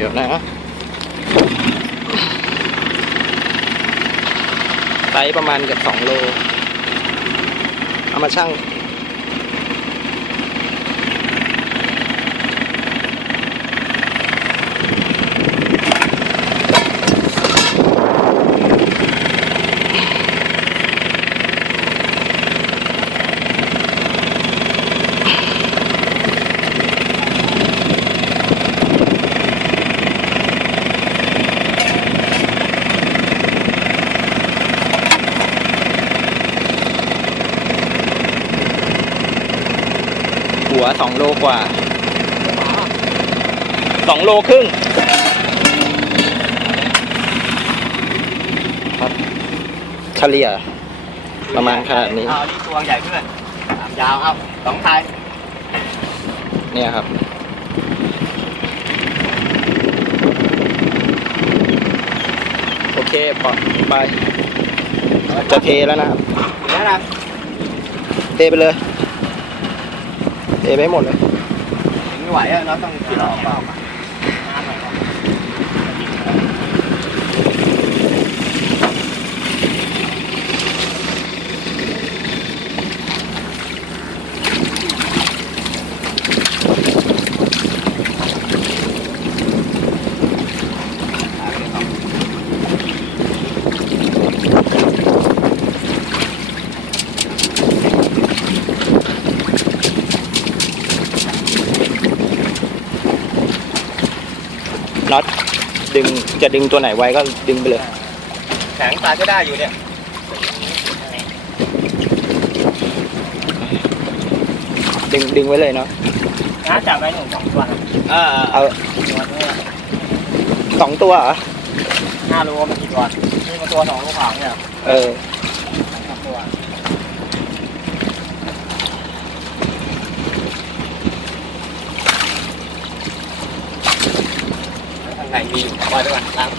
เยอะนะไซส์ประมาณเกือบสองโล เอามาชั่ง หัวสองโลกว่าสองโลครึ่งครับเฉลี่ยประมาณขนาดนี้เอานี่ตัวใหญ่ขึ้นตามยาวเอาสองทายเนี่ยครับโอเคปอไปจะเทแล้วนะครับเดี๋ยวนะเทไปเลย เทไปให้หมดเลย ไม่ไหวอะเราต้องขี่ออกมา น็อตดึงจะดึงตัวไหนไว้ก็ดึงไปเลยแข็งตาก็ได้อยู่เนี่ยดึงดึงไว้เลยเนาะนะจับไว้หนึ่งสองตัวเออเอาตัวนี้สองตัวเหรอห้าโลมันกี่ตัวนี่มันตัวสองโลขวางเนี่ยเออสองตัว ข้างในมีอยู่ปล่อยไปก่อนล้าง